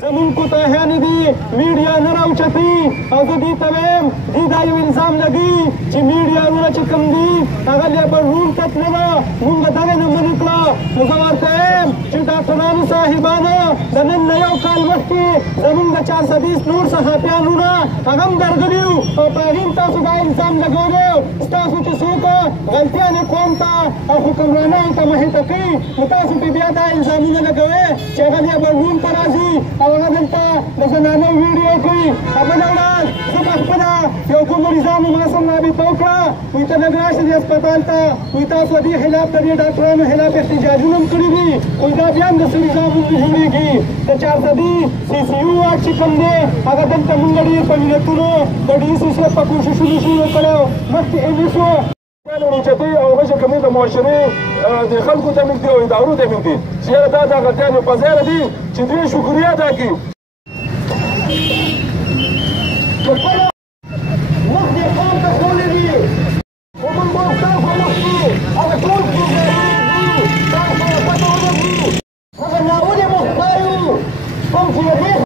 زمون کوتاهیان دي میډیا نه راوچتي او زه دې ته وایم دې دا یو الزام لګي چې میډیا ورونه چې کوم دي هغه لیبرون ته تلله مونږ دغه نه منع کړه نو زه ورته وایم چې ډاکټرانو صاحبانو د نن نه یو کال مخکې زمونږ د 420 نور صحافیان وروڼه هغه هم درغلي وو او په هغې هم تاسو دا الزام لګولی ستاسو چې څوک غلطیانې قوم ته او حکمرانانو ته مهیته کوي نو تاسو پرې بیا دا الزامونه لګوئ چې هغه لیبرون ته راځي او هغه دلته د زنانو ویډیو کوي بله ورځ زه په خپله یو کوم مریضانو ما سره رابطه وکړه وایي ته لږ راشه دې هسپتال ته وایي تاسو دې خلاف د دې ډاکټرانو خلاف احتجاجونه هم کړي دي وایي دا بیا هم د څه نظامونه نه جوړېږي د 420 CCU واک چې کوم دی هغه دلته مونږ ډېر په ملتونو د DCC په کوششونو شروع کړی مخکې NSO روچتي او هغه چې کومې د معاشرې د خلکو ته نږدې او ادارو ته نږدې چې یاره دا دغه غلطیانې په ځای دي چې دوی شکریه ادا کړي مخکې قوم ته ښولې دي خو موږ به ستاسو مخکې هغه ټول